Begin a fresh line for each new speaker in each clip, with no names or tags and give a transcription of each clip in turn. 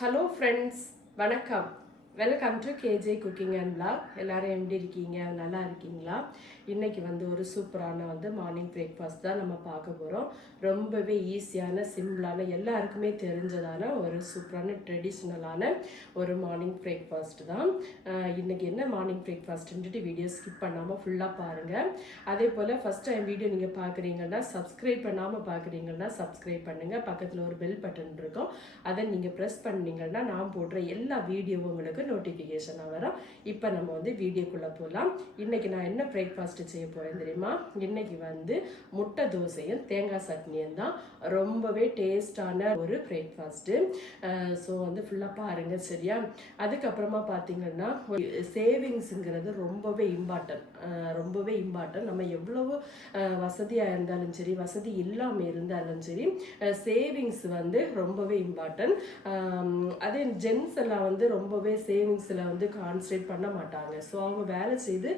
hello friends வணக்கம் welcome to KJ cooking and love எல்லோரும் எப்படி இருக்கீங்க நல்லா இருக்கீங்களா இன்றைக்கி வந்து ஒரு சூப்பரான வந்து மார்னிங் பிரேக்ஃபாஸ்ட் தான் நம்ம பார்க்க போகிறோம் ரொம்பவே ஈஸியான சிம்பிளான எல்லாருக்குமே தெரிஞ்சதான ஒரு சூப்பரான ட்ரெடிஷ்னலான ஒரு மார்னிங் பிரேக்ஃபாஸ்ட் தான் இன்றைக்கி என்ன மார்னிங் பிரேக்ஃபாஸ்ட்டுன்ட்டு வீடியோ ஸ்கிப் பண்ணாமல் ஃபுல்லாக பாருங்கள் அதே போல் ஃபஸ்ட் டைம் வீடியோ நீங்கள் பார்க்குறீங்கன்னா சப்ஸ்கிரைப் பண்ணாமல் பார்க்குறீங்கன்னா சப்ஸ்கிரைப் பண்ணுங்கள் பக்கத்தில் ஒரு பெல் பட்டன் இருக்கும் அதை நீங்கள் ப்ரெஸ் பண்ணிங்கன்னா நான் போடுற எல்லா வீடியோவும் உங்களுக்கு நோட்டிஃபிகேஷனாக வரும் இப்போ நம்ம வந்து வீடியோக்குள்ளே போகலாம் இன்றைக்கி நான் என்ன பிரேக்ஃபாஸ்ட் செய்ய போகிறேன் தெரியுமா இன்றைக்கி வந்து முட்டை தோசையும் தேங்காய் சட்னியும் தான் ரொம்பவே டேஸ்டான ஒரு பிரேக்ஃபாஸ்ட்டு ஸோ வந்து ஃபுல்லாக பாருங்கள் சரியா அதுக்கப்புறமா பார்த்தீங்கன்னா சேவிங்ஸுங்கிறது ரொம்பவே இம்பார்ட்டன்ட் ரொம்பவே இம்பார்ட்டன்ட் நம்ம எவ்வளவு வசதியாக இருந்தாலும் சரி வசதி இல்லாமல் இருந்தாலும் சரி சேவிங்ஸ் வந்து ரொம்பவே இம்பார்ட்டன்ட் அதே ஜென்ஸ் எல்லாம் வந்து ரொம்பவே சே சேவிங்ஸில் வந்து கான்சன்ட்ரேட் பண்ண மாட்டாங்க ஸோ அவங்க வேலை செய்து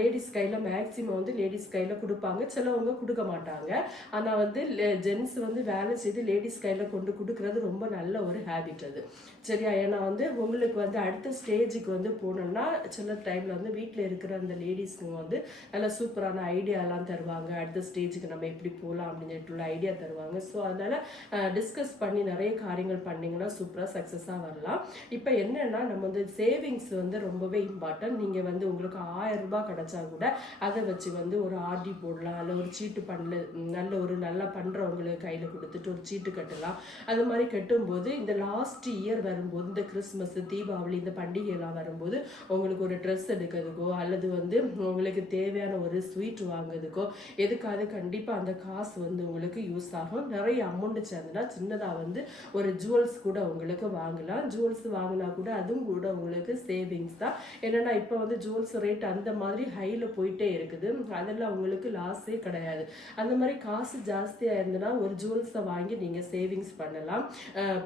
லேடிஸ் கையில் மேக்ஸிமம் வந்து லேடிஸ் கையில் கொடுப்பாங்க சிலவங்க கொடுக்க மாட்டாங்க ஆனால் வந்து ஜென்ஸ் வந்து வேலை செய்து லேடிஸ் கையில் கொண்டு கொடுக்குறது ரொம்ப நல்ல ஒரு ஹேபிட் அது சரியா ஏன்னா வந்து உங்களுக்கு வந்து அடுத்த ஸ்டேஜுக்கு வந்து போகணும்னா சில டைமில் வந்து வீட்டில் இருக்கிற அந்த லேடிஸ்க்கு வந்து நல்லா சூப்பரான ஐடியாலாம் தருவாங்க அடுத்த ஸ்டேஜுக்கு நம்ம எப்படி போகலாம் அப்படின்னு சொல்லிட்டு ஐடியா தருவாங்க ஸோ அதனால் டிஸ்கஸ் பண்ணி நிறைய காரியங்கள் பண்ணிங்கன்னா சூப்பராக சக்ஸஸாக வரலாம் இப்போ என்னென்னா நம்ம வந்து சேவிங்ஸ் வந்து ரொம்பவே இம்பார்ட்டன்ட் நீங்கள் வந்து உங்களுக்கு ஆயிரம் ரூபாய் கிடச்சா கூட அதை வச்சு வந்து ஒரு ஆர்டி போடலாம் இல்லை ஒரு சீட்டு பண்ணல நல்ல ஒரு நல்லா பண்ணுறவங்களுக்கு கையில் கொடுத்துட்டு ஒரு சீட்டு கட்டலாம் அது மாதிரி கட்டும்போது இந்த லாஸ்ட் இயர் வரும்போது இந்த கிறிஸ்மஸ் தீபாவளி இந்த பண்டிகையெல்லாம் வரும்போது உங்களுக்கு ஒரு ட்ரெஸ் எடுக்கிறதுக்கோ அல்லது வந்து உங்களுக்கு தேவையான ஒரு ஸ்வீட் வாங்குறதுக்கோ எதுக்காவது கண்டிப்பாக அந்த காசு வந்து உங்களுக்கு யூஸ் ஆகும் நிறைய அமௌண்ட் சேர்ந்துனா சின்னதாக வந்து ஒரு ஜுவல்ஸ் கூட உங்களுக்கு வாங்கலாம் ஜுவல்ஸ் வாங்கினா கூட அதுவும் கூட உங்களுக்கு சேவிங்ஸ் தான் என்னென்னா இப்போ வந்து ஜுவல்ஸ் ரேட் அந்த மாதிரி ஹையில் போயிட்டே இருக்குது அதெல்லாம் உங்களுக்கு லாஸே கிடையாது அந்த மாதிரி காசு ஜாஸ்தியாக இருந்ததுன்னா ஒரு ஜுவல்ஸை வாங்கி நீங்கள் சேவிங்ஸ் பண்ணலாம்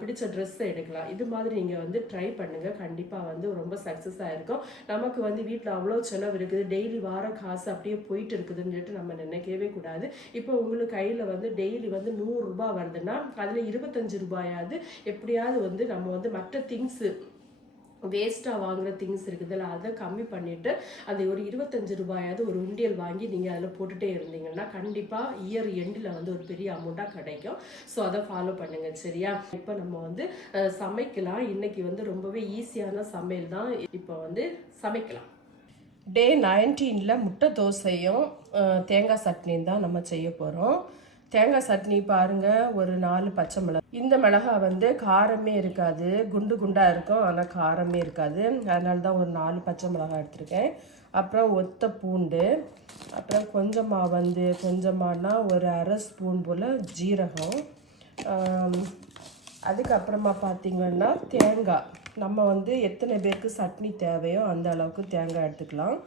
பிடிச்ச ட்ரெஸ்ஸை எடுக்கலாம் இது மாதிரி நீங்கள் வந்து ட்ரை பண்ணுங்கள் கண்டிப்பாக வந்து ரொம்ப சக்ஸஸாக இருக்கும் நமக்கு வந்து வீட்டில் அவ்வளோ செலவு இருக்குது டெய்லி வார காசு அப்படியே போயிட்டு இருக்குதுன்னு சொல்லிட்டு நம்ம நினைக்கவே கூடாது இப்போ உங்களுக்கு கையில் வந்து டெய்லி வந்து நூறுரூபா வருதுன்னா அதில் இருபத்தஞ்சு ரூபாயாவது எப்படியாவது வந்து நம்ம வந்து மற்ற திங்ஸு வேஸ்ட்டாக வாங்குகிற திங்ஸ் இருக்குதுல்ல அதை கம்மி பண்ணிவிட்டு அதை ஒரு இருபத்தஞ்சு ரூபாயாவது ஒரு உண்டியல் வாங்கி நீங்கள் அதில் போட்டுகிட்டே இருந்தீங்கன்னா கண்டிப்பாக இயர் எண்டில் வந்து ஒரு பெரிய அமௌண்ட்டாக கிடைக்கும் ஸோ அதை ஃபாலோ பண்ணுங்கள் சரியா இப்போ நம்ம வந்து சமைக்கலாம் இன்றைக்கி வந்து ரொம்பவே ஈஸியான சமையல் தான் இப்போ வந்து சமைக்கலாம் டே நைன்டீனில் முட்டை தோசையும் தேங்காய் சட்னியும் தான் நம்ம செய்ய போகிறோம் தேங்காய் சட்னி பாருங்கள் ஒரு நாலு பச்சை மிளகா இந்த மிளகா வந்து காரமே இருக்காது குண்டு குண்டாக இருக்கும் ஆனால் காரமே இருக்காது அதனால தான் ஒரு நாலு பச்சை மிளகா எடுத்திருக்கேன் அப்புறம் ஒத்த பூண்டு அப்புறம் கொஞ்சமாக வந்து கொஞ்சமானா ஒரு அரை ஸ்பூன் போல் ஜீரகம் அதுக்கப்புறமா பார்த்திங்கன்னா தேங்காய் நம்ம வந்து எத்தனை பேருக்கு சட்னி தேவையோ அந்த அளவுக்கு தேங்காய் எடுத்துக்கலாம்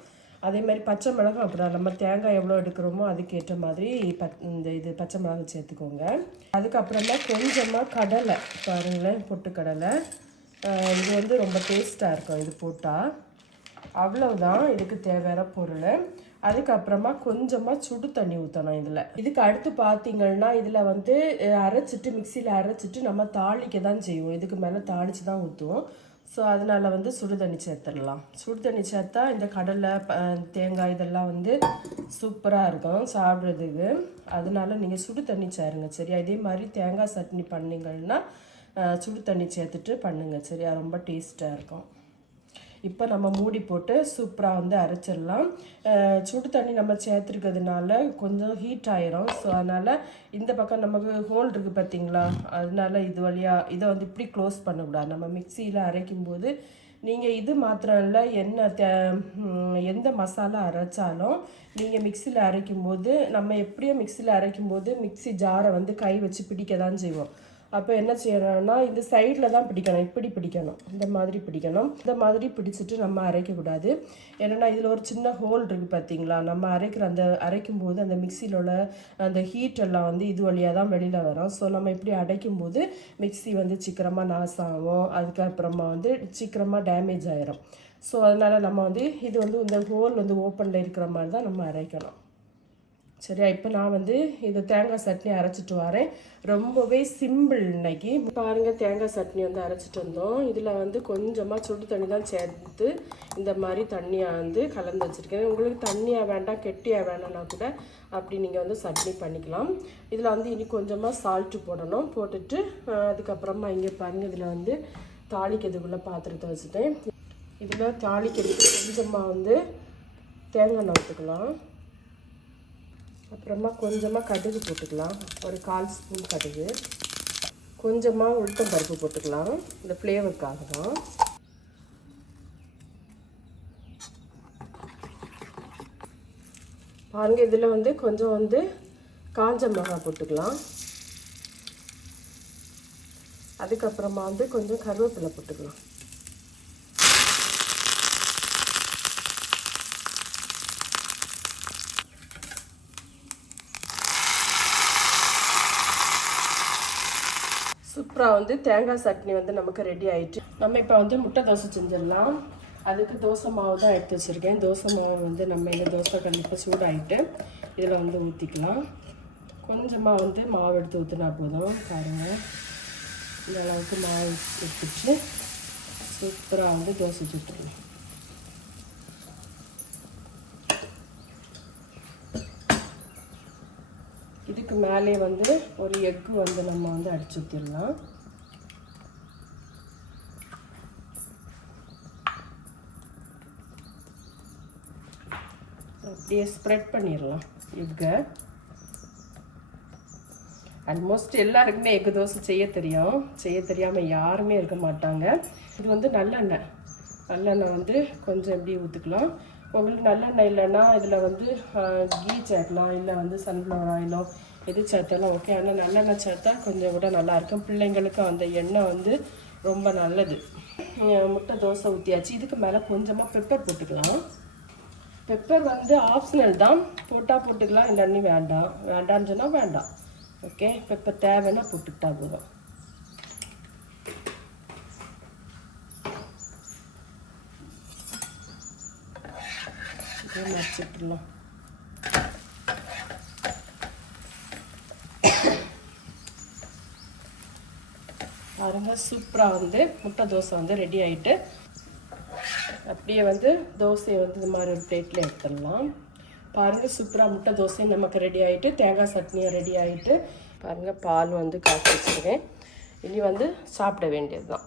அதே மாதிரி பச்சை மிளகும் அப்படிதான் நம்ம தேங்காய் எவ்வளோ எடுக்கிறோமோ அதுக்கேற்ற மாதிரி பத் இந்த இது பச்சை மிளகாய் சேர்த்துக்கோங்க அதுக்கப்புறமா கொஞ்சமாக கடலை பாருங்களேன் பொட்டு கடலை இது வந்து ரொம்ப டேஸ்ட்டாக இருக்கும் இது போட்டால் அவ்வளவுதான் இதுக்கு தேவையான பொருள் அதுக்கப்புறமா கொஞ்சமாக சுடு தண்ணி ஊற்றணும் இதில் இதுக்கு அடுத்து பார்த்தீங்கன்னா இதில் வந்து அரைச்சிட்டு மிக்சியில் அரைச்சிட்டு நம்ம தாளிக்க தான் செய்வோம் இதுக்கு மேலே தாளித்து தான் ஊற்றுவோம் ஸோ அதனால் வந்து சுடு தண்ணி சேர்த்துடலாம் சுடு தண்ணி சேர்த்தா இந்த கடலை தேங்காய் இதெல்லாம் வந்து சூப்பராக இருக்கும் சாப்பிட்றதுக்கு அதனால நீங்கள் சுடு தண்ணி சேருங்க சரியா இதே மாதிரி தேங்காய் சட்னி பண்ணிங்கன்னா சுடு தண்ணி சேர்த்துட்டு பண்ணுங்கள் சரியா ரொம்ப டேஸ்ட்டாக இருக்கும் இப்போ நம்ம மூடி போட்டு சூப்பராக வந்து அரைச்சிடலாம் சுடு தண்ணி நம்ம சேர்த்துருக்கிறதுனால கொஞ்சம் ஹீட் ஆயிரும் ஸோ அதனால் இந்த பக்கம் நமக்கு ஹோல் இருக்குது பார்த்தீங்களா அதனால இது வழியாக இதை வந்து இப்படி க்ளோஸ் பண்ணக்கூடாது நம்ம மிக்சியில் அரைக்கும் போது நீங்கள் இது மாத்திரம் இல்லை என்ன தே எந்த மசாலா அரைச்சாலும் நீங்கள் மிக்சியில் அரைக்கும் போது நம்ம எப்படியும் மிக்சியில் அரைக்கும் போது மிக்சி ஜாரை வந்து கை வச்சு பிடிக்க தான் செய்வோம் அப்போ என்ன செய்யணும்னா இந்த சைடில் தான் பிடிக்கணும் இப்படி பிடிக்கணும் இந்த மாதிரி பிடிக்கணும் இந்த மாதிரி பிடிச்சிட்டு நம்ம அரைக்கக்கூடாது ஏன்னா இதில் ஒரு சின்ன ஹோல் இருக்குது பார்த்தீங்களா நம்ம அரைக்கிற அந்த அரைக்கும் போது அந்த மிக்சியில் உள்ள அந்த ஹீட் எல்லாம் வந்து இது வழியாக தான் வெளியில் வரும் ஸோ நம்ம இப்படி அடைக்கும் போது மிக்சி வந்து சீக்கிரமாக நாசாகும் அதுக்கப்புறமா வந்து சீக்கிரமாக டேமேஜ் ஆகிரும் ஸோ அதனால் நம்ம வந்து இது வந்து இந்த ஹோல் வந்து ஓப்பனில் இருக்கிற மாதிரி தான் நம்ம அரைக்கணும் சரியா இப்போ நான் வந்து இது தேங்காய் சட்னி அரைச்சிட்டு வரேன் ரொம்பவே சிம்பிள் இன்னைக்கு பாருங்கள் தேங்காய் சட்னி வந்து அரைச்சிட்டு இருந்தோம் இதில் வந்து கொஞ்சமாக சுடு தண்ணி தான் சேர்த்து இந்த மாதிரி தண்ணியாக வந்து கலந்து வச்சுருக்கேன் உங்களுக்கு தண்ணியாக வேண்டாம் கெட்டியாக வேணாம்னா கூட அப்படி நீங்கள் வந்து சட்னி பண்ணிக்கலாம் இதில் வந்து இனி கொஞ்சமாக சால்ட்டு போடணும் போட்டுட்டு அதுக்கப்புறமா இங்கே பாருங்கள் இதில் வந்து தாளிக்கிறதுக்குள்ளே பாத்திரத்தை வச்சுட்டேன் இதில் தாளிக்கிறதுக்கு கொஞ்சமாக வந்து தேங்காய் ஊற்றுக்கலாம் அப்புறமா கொஞ்சமாக கடுகு போட்டுக்கலாம் ஒரு கால் ஸ்பூன் கடுகு கொஞ்சமாக உளுத்தம் பருப்பு போட்டுக்கலாம் இந்த ஃப்ளேவருக்காக தான் பாருங்க இதில் வந்து கொஞ்சம் வந்து காஞ்ச மிளகாய் போட்டுக்கலாம் அதுக்கப்புறமா வந்து கொஞ்சம் கருவேப்பிலை போட்டுக்கலாம் சூப்பராக வந்து தேங்காய் சட்னி வந்து நமக்கு ரெடி ஆயிடுச்சு நம்ம இப்போ வந்து முட்டை தோசை செஞ்சிடலாம் அதுக்கு தோசை மாவு தான் எடுத்து வச்சுருக்கேன் தோசை மாவு வந்து நம்ம இந்த தோசை கண்டிப்பாக சூடாகிட்டு இதில் வந்து ஊற்றிக்கலாம் கொஞ்சமாக வந்து மாவு எடுத்து ஊற்றினா போதும் பாருங்கள் இந்த அளவுக்கு மாவு எடுத்துச்சு சூப்பராக வந்து தோசை சுட்டுருவோம் இதுக்கு மேலே வந்து ஒரு எக்கு வந்து நம்ம வந்து அடிச்சு ஊற்றிடலாம் அப்படியே ஸ்ப்ரெட் பண்ணிடலாம் எக்கை ஆல்மோஸ்ட் எல்லாருக்குமே எக்கு தோசை செய்ய தெரியும் செய்ய தெரியாமல் யாருமே இருக்க மாட்டாங்க இது வந்து நல்லெண்ணெய் நல்லெண்ணெய் வந்து கொஞ்சம் எப்படி ஊற்றுக்கலாம் உங்களுக்கு நல்லெண்ணெய் இல்லைன்னா இதில் வந்து கீ சேர்க்கலாம் இல்லை வந்து சன்ஃப்ளவர் ஆயிலோ எது சேர்த்தாலும் ஓகே ஆனால் நல்லெண்ணெய் சேர்த்தா கொஞ்சம் கூட நல்லாயிருக்கும் பிள்ளைங்களுக்கு அந்த எண்ணெய் வந்து ரொம்ப நல்லது முட்டை தோசை ஊற்றியாச்சு இதுக்கு மேலே கொஞ்சமாக பெப்பர் போட்டுக்கலாம் பெப்பர் வந்து ஆப்ஷனல் தான் போட்டால் போட்டுக்கலாம் இல்லைன்னு வேண்டாம் வேண்டாம்னு சொன்னால் வேண்டாம் ஓகே பெப்பர் தேவைன்னா போட்டுக்கிட்டா போதும் அப்படியே மறைச்சிட்டுருணும் பாருங்கள் சூப்பராக வந்து முட்டை தோசை வந்து ரெடி ஆகிட்டு அப்படியே வந்து தோசையை வந்து இது மாதிரி ஒரு பிளேட்டில் எடுத்துடலாம் பாருங்கள் சூப்பராக முட்டை தோசை நமக்கு ரெடி ஆகிட்டு தேங்காய் சட்னியும் ரெடி ஆகிட்டு பாருங்கள் பால் வந்து காய்ச்சி வச்சுருக்கேன் இனி வந்து சாப்பிட வேண்டியது தான்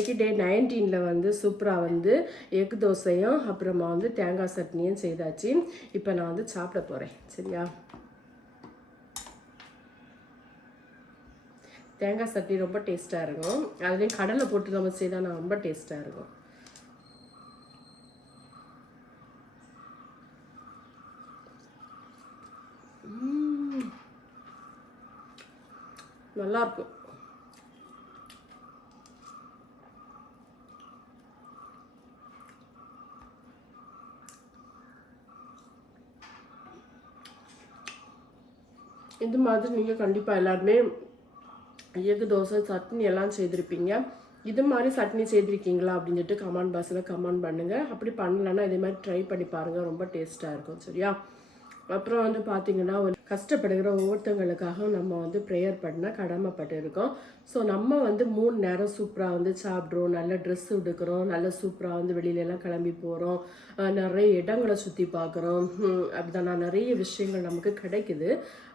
இன்றைக்கி டே நைன்டீனில் வந்து சூப்பராக வந்து எக் தோசையும் அப்புறமா வந்து தேங்காய் சட்னியும் செய்தாச்சு இப்போ நான் வந்து சாப்பிட போகிறேன் சரியா தேங்காய் சட்னி ரொம்ப டேஸ்ட்டாக இருக்கும் அதுலேயும் கடலை போட்டு நம்ம செய்தால் நான் ரொம்ப டேஸ்ட்டாக இருக்கும் நல்லாயிருக்கும் இது மாதிரி நீங்கள் கண்டிப்பாக எல்லாருமே எக்கு தோசை சட்னி எல்லாம் செய்திருப்பீங்க இது மாதிரி சட்னி செய்திருக்கீங்களா அப்படின்னு சொல்லிட்டு கமெண்ட் பாக்ஸில் கமெண்ட் பண்ணுங்கள் அப்படி பண்ணலன்னா இதே மாதிரி ட்ரை பண்ணி பாருங்கள் ரொம்ப டேஸ்ட்டாக இருக்கும் சரியா அப்புறம் வந்து பார்த்தீங்கன்னா கஷ்டப்படுகிற ஒவ்வொருத்தவங்களுக்காகவும் நம்ம வந்து ப்ரேயர் பண்ண கடமைப்பட்டு இருக்கோம் ஸோ நம்ம வந்து மூணு நேரம் சூப்பராக வந்து சாப்பிட்றோம் நல்ல ட்ரெஸ் எடுக்கிறோம் நல்ல சூப்பராக வந்து வெளியிலலாம் கிளம்பி போகிறோம் நிறைய இடங்களை சுற்றி பார்க்குறோம் அப்படிதான் நிறைய விஷயங்கள் நமக்கு கிடைக்குது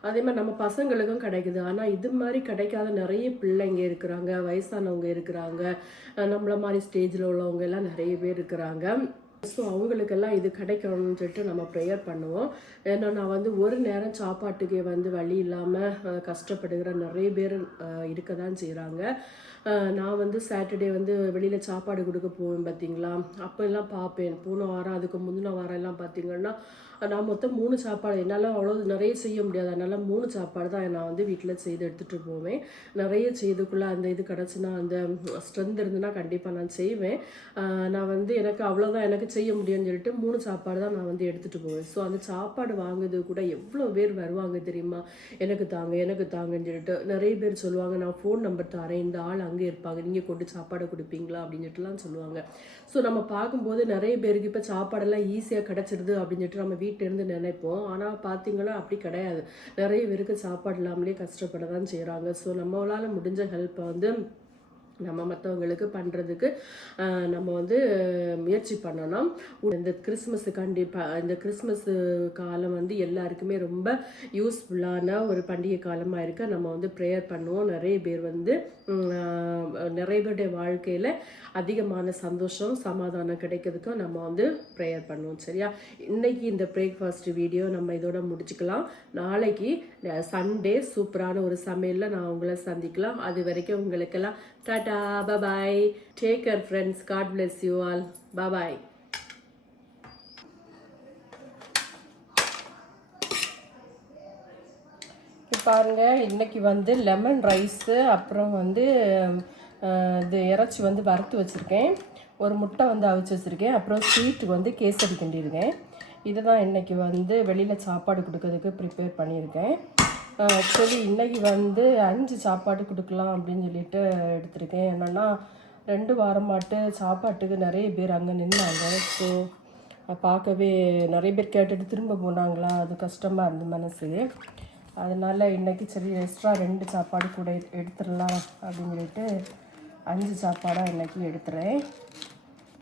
அதே மாதிரி நம்ம பசங்களுக்கும் கிடைக்குது ஆனால் இது மாதிரி கிடைக்காத நிறைய பிள்ளைங்க இருக்கிறாங்க வயசானவங்க இருக்கிறாங்க நம்மள மாதிரி ஸ்டேஜில் உள்ளவங்க எல்லாம் நிறைய பேர் இருக்கிறாங்க ஸோ அவங்களுக்கெல்லாம் இது கிடைக்கணும்னு சொல்லிட்டு நம்ம ப்ரேயர் பண்ணுவோம் ஏன்னா நான் வந்து ஒரு நேரம் சாப்பாட்டுக்கே வந்து வழி இல்லாமல் கஷ்டப்படுகிற நிறைய பேர் இருக்க தான் செய்கிறாங்க நான் வந்து சாட்டர்டே வந்து வெளியில் சாப்பாடு கொடுக்க போவேன் பார்த்தீங்களா அப்போல்லாம் பார்ப்பேன் போன வாரம் அதுக்கு முந்தின வாரம் எல்லாம் பார்த்தீங்கன்னா நான் மொத்தம் மூணு சாப்பாடு என்னால் அவ்வளோ நிறைய செய்ய முடியாது அதனால் மூணு சாப்பாடு தான் நான் வந்து வீட்டில் செய்து எடுத்துகிட்டு போவேன் நிறைய செய்துக்குள்ளே அந்த இது கிடச்சினா அந்த ஸ்ட்ரென்த் இருந்துன்னா கண்டிப்பாக நான் செய்வேன் நான் வந்து எனக்கு அவ்வளோதான் எனக்கு செய்ய முடியும்னு சொல்லிட்டு மூணு சாப்பாடு தான் நான் வந்து எடுத்துகிட்டு போவேன் ஸோ அந்த சாப்பாடு வாங்குறது கூட எவ்வளோ பேர் வருவாங்க தெரியுமா எனக்கு தாங்க எனக்கு தாங்கன்னு சொல்லிட்டு நிறைய பேர் சொல்லுவாங்க நான் ஃபோன் நம்பர் தரேன் இந்த ஆள் அங்கே இருப்பாங்க நீங்கள் கொண்டு சாப்பாடு கொடுப்பீங்களா அப்படின்னு சொல்லிட்டுலாம் சொல்லுவாங்க ஸோ நம்ம பார்க்கும்போது நிறைய பேருக்கு இப்போ சாப்பாடெல்லாம் ஈஸியாக கிடச்சிருது அப்படின்னு சொல்லிட்டு நம்ம வீட்டு இருந்து நினைப்போம் ஆனால் பார்த்தீங்கன்னா அப்படி கிடையாது நிறைய பேருக்கு சாப்பாடு இல்லாமலே கஷ்டப்பட தான் செய்கிறாங்க ஸோ நம்மளால் முடிஞ்ச ஹெல்ப்பை வந்து நம்ம மற்றவங்களுக்கு பண்ணுறதுக்கு நம்ம வந்து முயற்சி பண்ணணும் இந்த கிறிஸ்மஸ் கண்டிப்பாக இந்த கிறிஸ்மஸ் காலம் வந்து எல்லாருக்குமே ரொம்ப யூஸ்ஃபுல்லான ஒரு பண்டிகை காலமாக இருக்க நம்ம வந்து ப்ரேயர் பண்ணுவோம் நிறைய பேர் வந்து நிறைய பேருடைய வாழ்க்கையில் அதிகமான சந்தோஷம் சமாதானம் கிடைக்கிறதுக்கும் நம்ம வந்து ப்ரேயர் பண்ணுவோம் சரியா இன்றைக்கி இந்த பிரேக்ஃபாஸ்ட் வீடியோ நம்ம இதோட முடிச்சுக்கலாம் நாளைக்கு சண்டே சூப்பரான ஒரு சமையலில் நான் உங்களை சந்திக்கலாம் அது வரைக்கும் உங்களுக்கெல்லாம் tata bye bye take care friends God bless you all bye bye பாருங்கள் இன்றைக்கி வந்து லெமன் ரைஸு அப்புறம் வந்து இது இறைச்சி வந்து வறுத்து வச்சுருக்கேன் ஒரு முட்டை வந்து அவிச்சு வச்சுருக்கேன் அப்புறம் ஸ்வீட்டுக்கு வந்து கேசரி கிண்டியிருக்கேன் இதுதான் இன்றைக்கி வந்து வெளியில் சாப்பாடு கொடுக்கறதுக்கு ப்ரிப்பேர் பண்ணியிருக்கேன் சரி இன்றைக்கி வந்து அஞ்சு சாப்பாடு கொடுக்கலாம் அப்படின்னு சொல்லிட்டு எடுத்திருக்கேன் என்னென்னா ரெண்டு வாரமாட்டு சாப்பாட்டுக்கு நிறைய பேர் அங்கே நின்னாங்க ஸோ பார்க்கவே நிறைய பேர் கேட்டுட்டு திரும்ப போனாங்களா அது கஷ்டமாக இருந்த மனசு அதனால் இன்றைக்கி சரி எக்ஸ்ட்ரா ரெண்டு சாப்பாடு கூட எடுத்துடலாம் அப்படின்னு சொல்லிட்டு அஞ்சு சாப்பாடாக இன்றைக்கி எடுத்துறேன்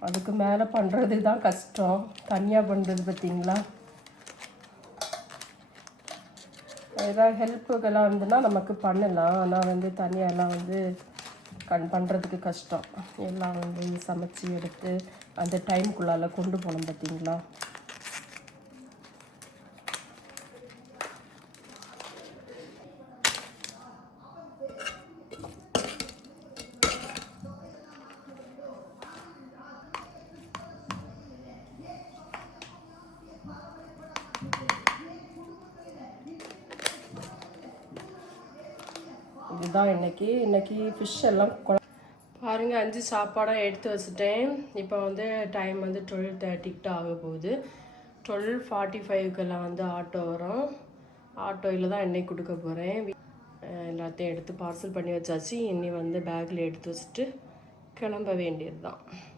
அதுக்கு மேலே பண்ணுறது தான் கஷ்டம் தனியாக பண்ணுறது பார்த்திங்களா ஏதாவது ஹெல்ப்புகளாக இருந்துன்னா நமக்கு பண்ணலாம் ஆனால் வந்து தனியாகலாம் வந்து கண் பண்ணுறதுக்கு கஷ்டம் எல்லாம் வந்து சமைச்சு எடுத்து அந்த டைமுக்குள்ளால் கொண்டு போகணும் பார்த்தீங்களா இதுதான் இன்றைக்கி இன்றைக்கி ஃபிஷ் எல்லாம் பாருங்கள் அஞ்சு சாப்பாடாக எடுத்து வச்சுட்டேன் இப்போ வந்து டைம் வந்து டுவெல் தேர்ட்டிக்கிட்ட ஆக போகுது டுவெல் ஃபார்ட்டி ஃபைவ்க்கெல்லாம் வந்து ஆட்டோ வரும் ஆட்டோவில் தான் எண்ணெய் கொடுக்க போகிறேன் எல்லாத்தையும் எடுத்து பார்சல் பண்ணி வச்சாச்சு இன்னி வந்து பேக்கில் எடுத்து வச்சுட்டு கிளம்ப வேண்டியது தான்